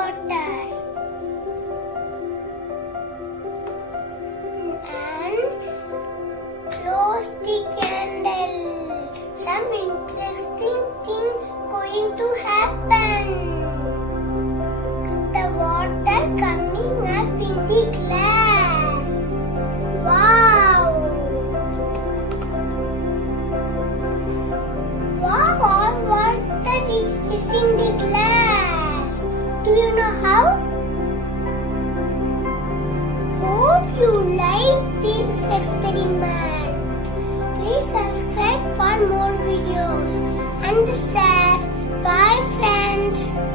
water. And close the candle. Some interesting thing going to happen. The water coming up in the glass. Wow! Wow, all water is in the glass. Do you know how? Hope you like this experiment. Please subscribe for more videos and share. Bye friends.